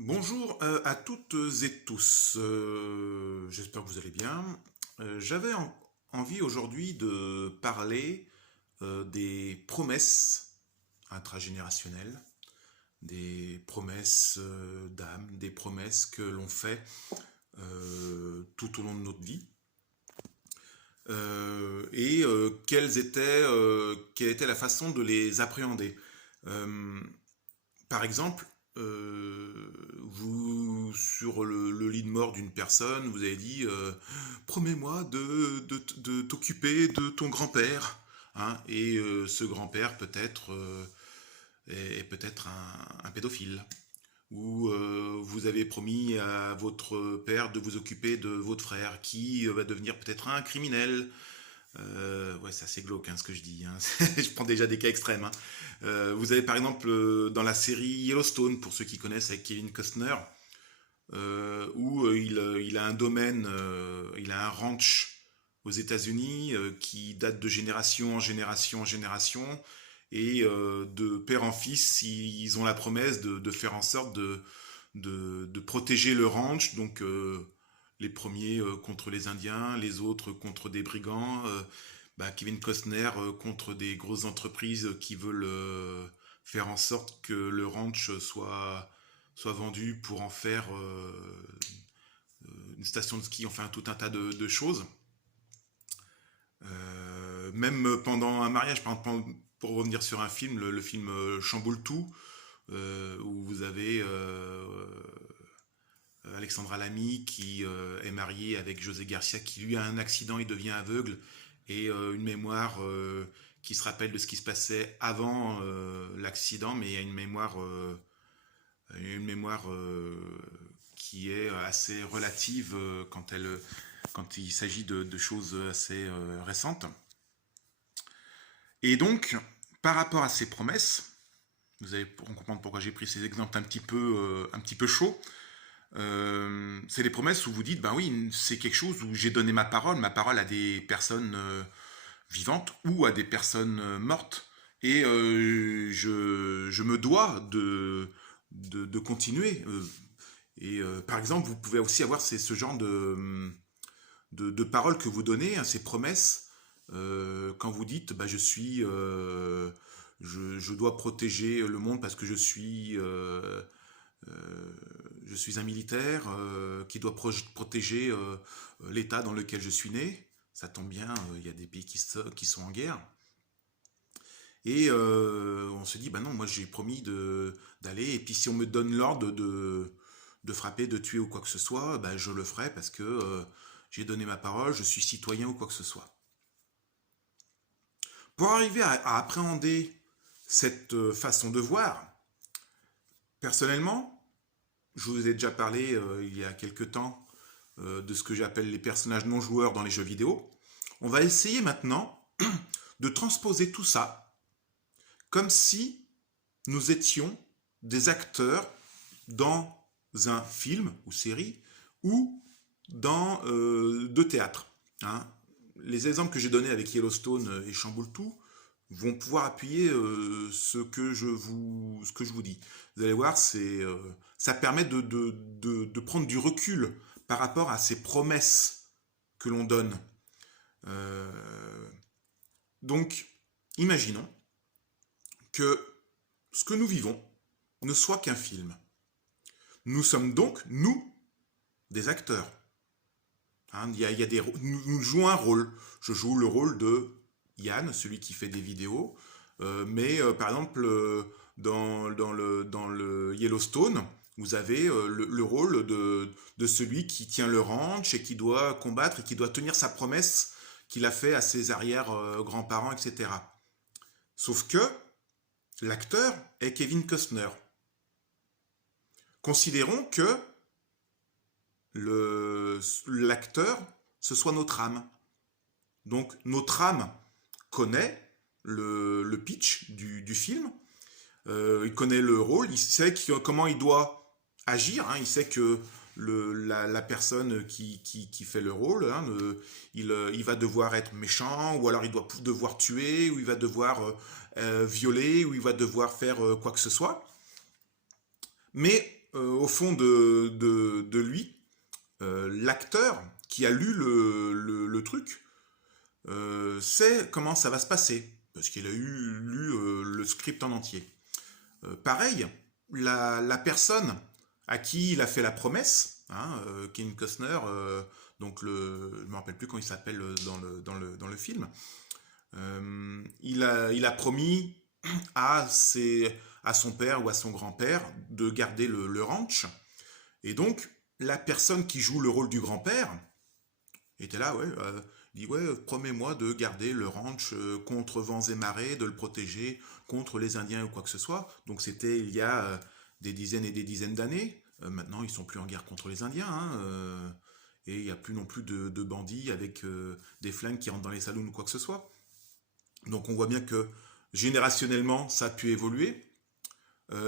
Bonjour à toutes et tous. J'espère que vous allez bien. J'avais envie aujourd'hui de parler des promesses intragénérationnelles, des promesses d'âme, des promesses que l'on fait tout au long de notre vie. Quelle était la façon de les appréhender. Euh, Par exemple, vous, sur le lit de mort d'une personne, vous avez dit promets-moi de t'occuper de ton grand-père. Hein, et ce grand-père peut-être est peut-être un pédophile. Ou vous avez promis à votre père de vous occuper de votre frère qui va devenir peut-être un criminel. Ouais, c'est assez glauque hein, ce que je dis. Hein. Je prends déjà des cas extrêmes. Hein. Vous avez par exemple dans la série Yellowstone, pour ceux qui connaissent avec Kevin Costner, où il a un domaine, il a un ranch aux États-Unis qui date de génération en génération en génération. Et de père en fils, ils ont la promesse de faire en sorte de protéger le ranch. Donc les premiers contre les Indiens, les autres contre des brigands. Kevin Costner contre des grosses entreprises qui veulent faire en sorte que le ranch soit vendu pour en faire une station de ski, enfin tout un tas de choses. Même pendant un mariage, pour revenir sur un film, le film Chamboule tout, où vous avez Alexandra Lamy qui est mariée avec José Garcia qui lui a un accident, il devient aveugle et une mémoire qui se rappelle de ce qui se passait avant l'accident, mais il y a une mémoire qui est assez relative quand il s'agit de choses assez récentes. Et donc, par rapport à ces promesses, vous allez comprendre pourquoi j'ai pris ces exemples un petit peu chauds. C'est les promesses où vous dites, ben oui, c'est quelque chose où j'ai donné ma parole à des personnes vivantes ou à des personnes mortes, et je me dois de continuer. Par exemple, vous pouvez aussi avoir ce genre de paroles que vous donnez, hein, ces promesses, quand vous dites, bah, je dois protéger le monde parce que je suis un militaire qui doit protéger l'État dans lequel je suis né. Ça tombe bien, il y a des pays qui sont en guerre. Et on se dit, bah non, moi j'ai promis d'aller, et puis si on me donne l'ordre de frapper, de tuer ou quoi que ce soit, bah, je le ferai parce que j'ai donné ma parole, je suis citoyen ou quoi que ce soit. Pour arriver à appréhender cette façon de voir, personnellement, je vous ai déjà parlé il y a quelques temps de ce que j'appelle les personnages non joueurs dans les jeux vidéo. On va essayer maintenant de transposer tout ça comme si nous étions des acteurs dans un film ou série ou dans de théâtre. Hein. Les exemples que j'ai donnés avec Yellowstone et Chamboultou vont pouvoir appuyer ce que je vous dis. Vous allez voir, ça permet de prendre du recul par rapport à ces promesses que l'on donne. Euh, donc, imaginons que ce que nous vivons ne soit qu'un film. Nous sommes donc, nous, des acteurs. Hein, nous jouons un rôle. Je joue le rôle de Yann, celui qui fait des vidéos. Par exemple, dans le Yellowstone, vous avez le rôle de celui qui tient le ranch et qui doit combattre et qui doit tenir sa promesse qu'il a fait à ses arrière-grands-parents, etc. Sauf que l'acteur est Kevin Costner. Considérons que l'acteur, ce soit notre âme. Donc notre âme connaît le pitch du film, il connaît le rôle, il sait comment il doit agir, hein, il sait que la personne qui fait le rôle, hein, il va devoir être méchant, ou alors il doit devoir tuer, ou il va devoir violer, ou il va devoir faire quoi que ce soit. Mais au fond de lui, l'acteur qui a lu le truc sait comment ça va se passer, parce qu'il a lu le script en entier. Pareil, la personne à qui il a fait la promesse, hein, Kevin Costner, donc je ne me rappelle plus comment il s'appelle dans le film, il a promis à son père ou à son grand-père de garder le ranch. Et donc, la personne qui joue le rôle du grand-père était là, ouais, dit, ouais, promets-moi de garder le ranch contre vents et marées, de le protéger contre les Indiens ou quoi que ce soit. Donc c'était il y a des dizaines et des dizaines d'années. Maintenant, ils sont plus en guerre contre les Indiens, hein, et il n'y a plus non plus de bandits avec des flingues qui rentrent dans les saloons ou quoi que ce soit. Donc on voit bien que générationnellement, ça a pu évoluer.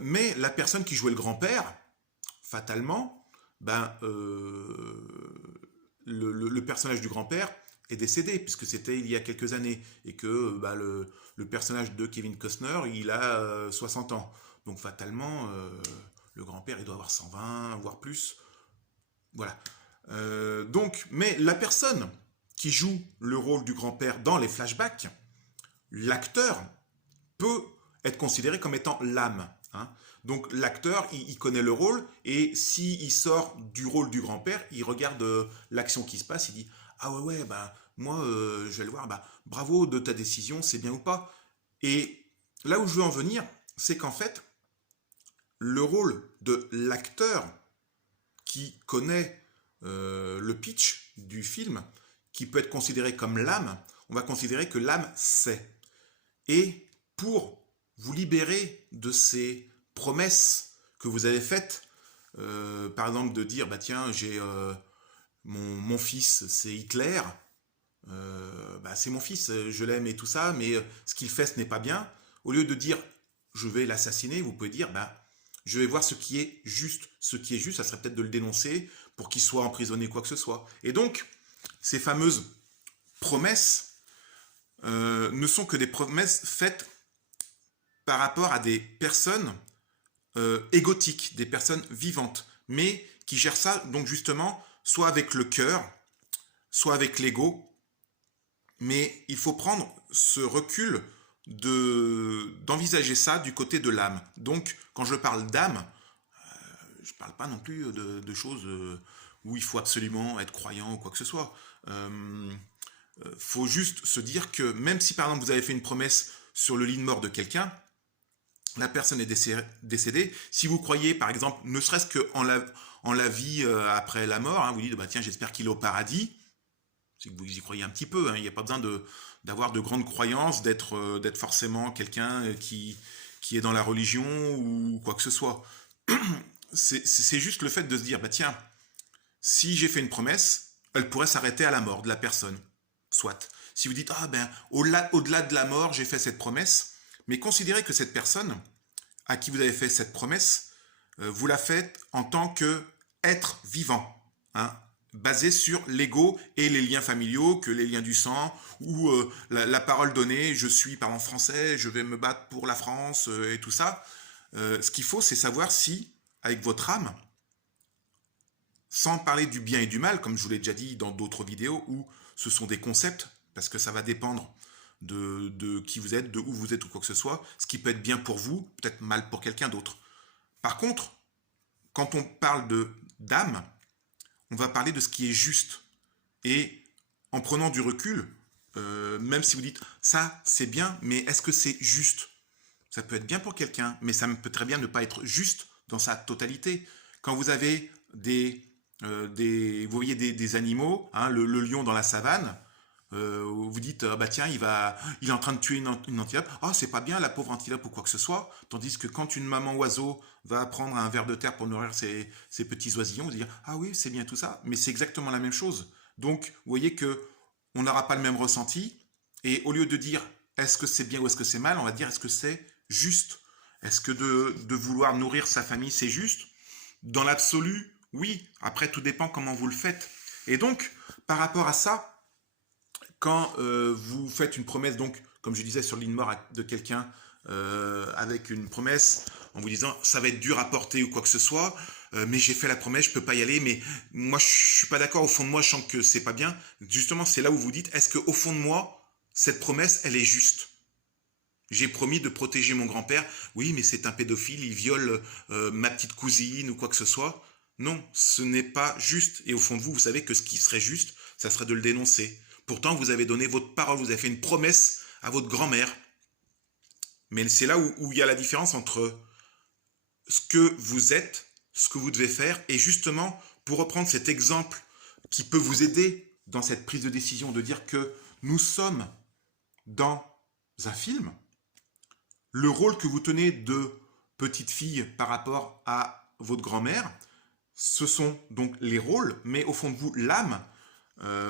Mais la personne qui jouait le grand-père, fatalement, ben, le personnage du grand-père est décédé, puisque c'était il y a quelques années, et que bah, le personnage de Kevin Costner, il a 60 ans. Donc fatalement, le grand-père, il doit avoir 120, voire plus. Voilà. Donc, mais la personne qui joue le rôle du grand-père dans les flashbacks, l'acteur peut être considéré comme étant l'âme. Hein. Donc l'acteur, il connaît le rôle, et s'il sort du rôle du grand-père, il regarde l'action qui se passe, il dit « Ah ouais, bah, moi, je vais le voir, bah, bravo de ta décision, c'est bien ou pas ?» Et là où je veux en venir, c'est qu'en fait, le rôle de l'acteur qui connaît le pitch du film, qui peut être considéré comme l'âme, on va considérer que l'âme sait. Et pour vous libérer de ces promesses que vous avez faites, par exemple de dire, bah tiens, j'ai mon fils, c'est Hitler, bah c'est mon fils, je l'aime et tout ça, mais ce qu'il fait, ce n'est pas bien. Au lieu de dire, je vais l'assassiner, vous pouvez dire, bah, je vais voir ce qui est juste. Ce qui est juste, ça serait peut-être de le dénoncer pour qu'il soit emprisonné, quoi que ce soit. Et donc, ces fameuses promesses ne sont que des promesses faites par rapport à des personnes égotiques, des personnes vivantes, mais qui gèrent ça, donc justement, soit avec le cœur, soit avec l'ego. Mais il faut prendre ce recul d'envisager ça du côté de l'âme. Donc, quand je parle d'âme, je ne parle pas non plus de choses où il faut absolument être croyant ou quoi que ce soit. Faut juste se dire que même si par exemple vous avez fait une promesse sur le lit de mort de quelqu'un, la personne est décédée, si vous croyez par exemple, ne serait-ce qu'en la vie après la mort, hein, vous dites bah, tiens j'espère qu'il est au paradis, c'est que vous y croyez un petit peu, hein, il n'y a pas besoin d'avoir de grandes croyances, d'être forcément quelqu'un qui est dans la religion ou quoi que ce soit. C'est juste le fait de se dire bah tiens, si j'ai fait une promesse, elle pourrait s'arrêter à la mort de la personne. Soit. Si vous dites, ah ben, au-delà de la mort, j'ai fait cette promesse, mais considérez que cette personne à qui vous avez fait cette promesse, vous la faites en tant qu'être vivant, hein, basé sur l'ego et les liens familiaux, que les liens du sang, ou la parole donnée, je suis parent français, je vais me battre pour la France, et tout ça. Ce qu'il faut, c'est savoir si, avec votre âme, sans parler du bien et du mal, comme je vous l'ai déjà dit dans d'autres vidéos, où ce sont des concepts, parce que ça va dépendre de qui vous êtes, de où vous êtes ou quoi que ce soit, ce qui peut être bien pour vous, peut-être mal pour quelqu'un d'autre. Par contre, quand on parle d'âme, on va parler de ce qui est juste. Et en prenant du recul, même si vous dites ça c'est bien, mais est-ce que c'est juste? Ça peut être bien pour quelqu'un, mais ça peut très bien ne pas être juste dans sa totalité. Quand vous avez vous voyez des animaux, hein, le lion dans la savane, vous dites bah tiens il est en train de tuer une antilope, ah c'est pas bien la pauvre antilope ou quoi que ce soit, tandis que quand une maman oiseau va prendre un ver de terre pour nourrir ses petits oisillons, vous dire ah oui c'est bien tout ça, mais c'est exactement la même chose. Donc vous voyez que on n'aura pas le même ressenti, et au lieu de dire est-ce que c'est bien ou est-ce que c'est mal, on va dire est-ce que c'est juste. Est-ce que de vouloir nourrir sa famille c'est juste? Dans l'absolu, oui. Après, tout dépend comment vous le faites. Et donc, par rapport à ça, quand vous faites une promesse, donc, comme je disais, sur l'île mort de quelqu'un, avec une promesse en vous disant ça va être dur à porter ou quoi que ce soit, mais j'ai fait la promesse, je peux pas y aller, mais moi je suis pas d'accord, au fond de moi je sens que c'est pas bien. Justement, c'est là où vous dites, est-ce que au fond de moi, cette promesse, elle est juste? J'ai promis de protéger mon grand-père. Oui, mais c'est un pédophile, il viole ma petite cousine ou quoi que ce soit. Non, ce n'est pas juste. Et au fond de vous, vous savez que ce qui serait juste, ça serait de le dénoncer. Pourtant, vous avez donné votre parole, vous avez fait une promesse à votre grand-mère. Mais c'est là où il y a la différence entre ce que vous êtes, ce que vous devez faire, et justement, pour reprendre cet exemple qui peut vous aider dans cette prise de décision, de dire que nous sommes dans un film, le rôle que vous tenez de petite fille par rapport à votre grand-mère, ce sont donc les rôles, mais au fond de vous, l'âme,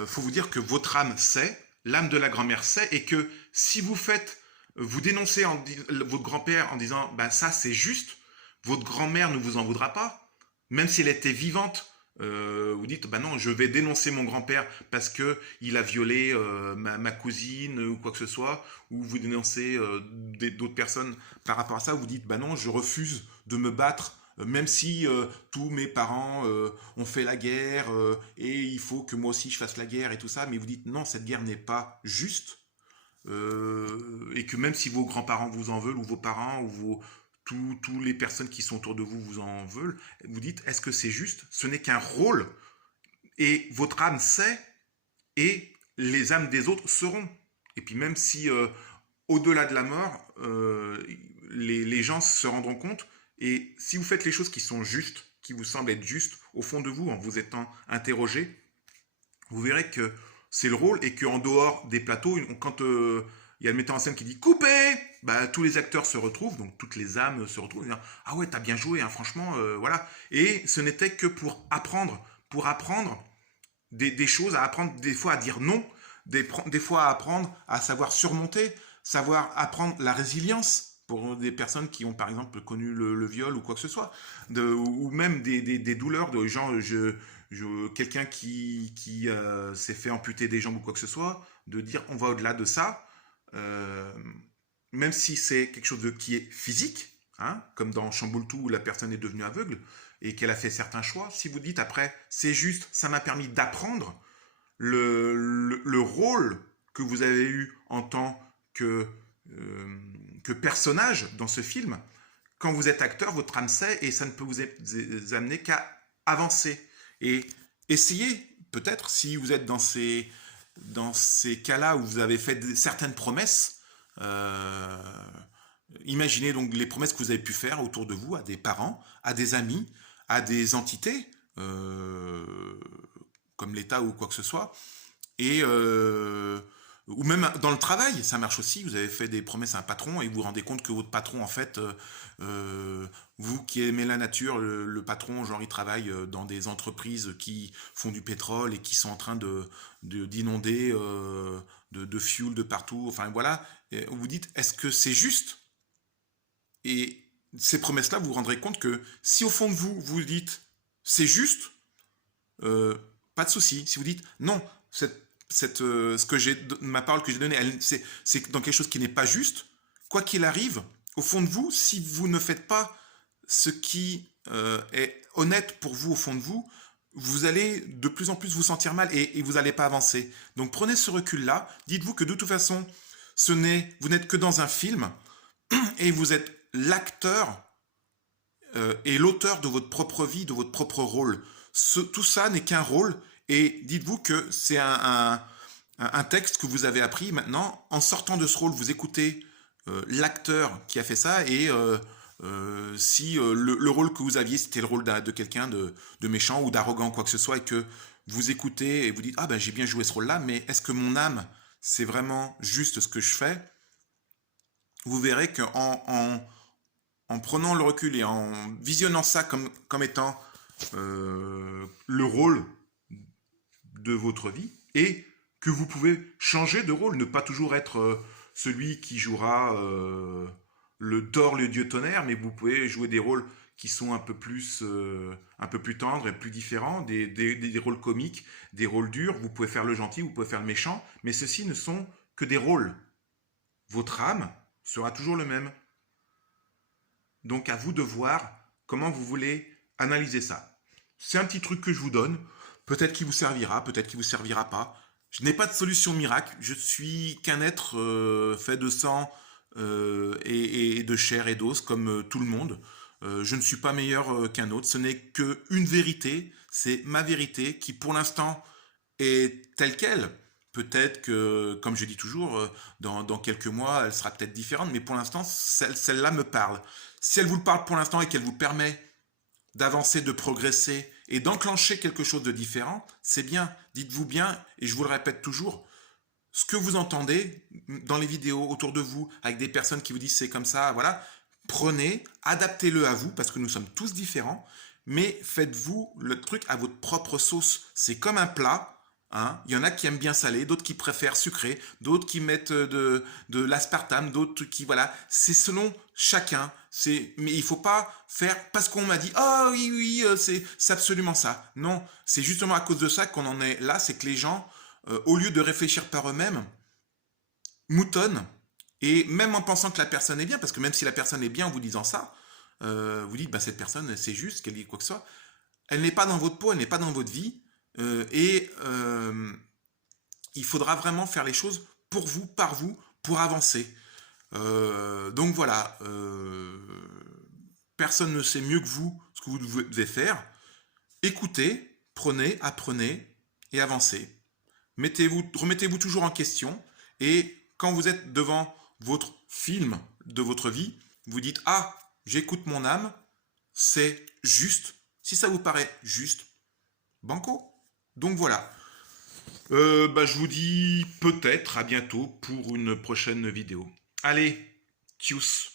faut vous dire que votre âme sait, l'âme de la grand-mère sait, et que si vous faites, vous dénoncez votre grand-père en disant, bah ça c'est juste, votre grand-mère ne vous en voudra pas, même si elle était vivante. Vous dites, bah non, je vais dénoncer mon grand-père parce que il a violé ma cousine ou quoi que ce soit, ou vous dénoncez d'autres personnes par rapport à ça, vous dites, bah non, je refuse de me battre, même si tous mes parents ont fait la guerre et il faut que moi aussi je fasse la guerre et tout ça, mais vous dites, non, cette guerre n'est pas juste, et que même si vos grands-parents vous en veulent, ou vos parents, ou tous les personnes qui sont autour de vous vous en veulent, vous dites, est-ce que c'est juste? Ce n'est qu'un rôle, et votre âme sait, et les âmes des autres seront. Et puis même si, au-delà de la mort, les gens se rendront compte, et si vous faites les choses qui sont justes, qui vous semblent être justes, au fond de vous, en vous étant interrogé, vous verrez que c'est le rôle, et qu'en dehors des plateaux, quand il y a le metteur en scène qui dit coupez, bah, tous les acteurs se retrouvent, donc toutes les âmes se retrouvent, et disent, ah ouais, t'as bien joué, hein, franchement, voilà. Et ce n'était que pour apprendre des choses, à apprendre des fois à dire non, des fois à apprendre à savoir surmonter, savoir apprendre la résilience pour des personnes qui ont par exemple connu le viol ou quoi que ce soit, ou même des douleurs de gens, quelqu'un qui s'est fait amputer des jambes ou quoi que ce soit, de dire on va au-delà de ça, euh, même si c'est quelque chose qui est physique, hein, comme dans Chamboultou où la personne est devenue aveugle et qu'elle a fait certains choix. Si vous dites après c'est juste, ça m'a permis d'apprendre, le rôle que vous avez eu en tant que personnage dans ce film, quand vous êtes acteur, votre âme sait, et ça ne peut vous amener qu'à avancer. Et essayez, peut-être, si vous êtes dans ces cas-là où vous avez fait certaines promesses, euh, imaginez donc les promesses que vous avez pu faire autour de vous, à des parents, à des amis, à des entités, comme l'État ou quoi que ce soit, et ou même dans le travail, ça marche aussi. Vous avez fait des promesses à un patron et vous vous rendez compte que votre patron, en fait, vous qui aimez la nature, le patron, genre, il travaille dans des entreprises qui font du pétrole et qui sont en train d'inonder de fuel de partout. Enfin voilà, et vous dites, est-ce que c'est juste? Et ces promesses-là, vous vous rendrez compte que si au fond de vous, vous dites, c'est juste, euh, pas de souci. Si vous dites non, ce que ma parole que j'ai donnée, c'est dans quelque chose qui n'est pas juste, quoi qu'il arrive, au fond de vous, si vous ne faites pas ce qui est honnête pour vous au fond de vous, vous allez de plus en plus vous sentir mal, et vous n'allez pas avancer. Donc prenez ce recul-là, dites-vous que de toute façon, vous n'êtes que dans un film, et vous êtes l'acteur et l'auteur de votre propre vie, de votre propre rôle. Tout ça n'est qu'un rôle, et dites-vous que c'est un texte que vous avez appris maintenant. En sortant de ce rôle, vous écoutez l'acteur qui a fait ça, et si le rôle que vous aviez, c'était le rôle de quelqu'un de méchant ou d'arrogant, quoi que ce soit, et que vous écoutez et vous dites, ah ben j'ai bien joué ce rôle-là, mais est-ce que mon âme, c'est vraiment juste ce que je fais? Vous verrez en prenant le recul et en visionnant ça comme étant le rôle de votre vie, et que vous pouvez changer de rôle, ne pas toujours être celui qui jouera le Thor, le dieu tonnerre, mais vous pouvez jouer des rôles qui sont un peu plus tendres et plus différents, des rôles comiques, des rôles durs. Vous pouvez faire le gentil, vous pouvez faire le méchant, mais ceux-ci ne sont que des rôles. Votre âme sera toujours le même. Donc à vous de voir comment vous voulez analyser ça. C'est un petit truc que je vous donne. Peut-être qu'il vous servira, peut-être qu'il vous servira pas. Je n'ai pas de solution miracle. Je suis qu'un être fait de sang et de chair et d'os comme tout le monde. Je ne suis pas meilleur qu'un autre. Ce n'est qu'une vérité. C'est ma vérité qui, pour l'instant, est telle qu'elle. Peut-être que, comme je dis toujours, dans quelques mois, elle sera peut-être différente, mais pour l'instant, celle-là me parle. Si elle vous parle pour l'instant et qu'elle vous permet d'avancer, de progresser et d'enclencher quelque chose de différent, c'est bien. Dites-vous bien, et je vous le répète toujours, ce que vous entendez dans les vidéos autour de vous, avec des personnes qui vous disent c'est comme ça, voilà, prenez, adaptez-le à vous, parce que nous sommes tous différents, mais faites-vous le truc à votre propre sauce. C'est comme un plat. Hein. Il y en a qui aiment bien salé, d'autres qui préfèrent sucré, d'autres qui mettent de l'aspartame, d'autres qui voilà. C'est selon chacun. Mais il faut pas faire parce qu'on m'a dit ah oui oui c'est absolument ça. Non, c'est justement à cause de ça qu'on en est là, c'est que les gens au lieu de réfléchir par eux-mêmes moutonnent et même en pensant que la personne est bien, parce que même si la personne est bien en vous disant ça, vous dites bah cette personne c'est juste qu'elle dit quoi que ce soit. Elle n'est pas dans votre peau, elle n'est pas dans votre vie. Et il faudra vraiment faire les choses pour vous, par vous, pour avancer. Donc voilà, personne ne sait mieux que vous ce que vous devez faire. Écoutez, prenez, apprenez et avancez. Remettez-vous toujours en question et quand vous êtes devant votre film de votre vie, vous dites ah, j'écoute mon âme, c'est juste. Si ça vous paraît juste, banco. Donc voilà. Je vous dis peut-être à bientôt pour une prochaine vidéo. Allez, tchuss.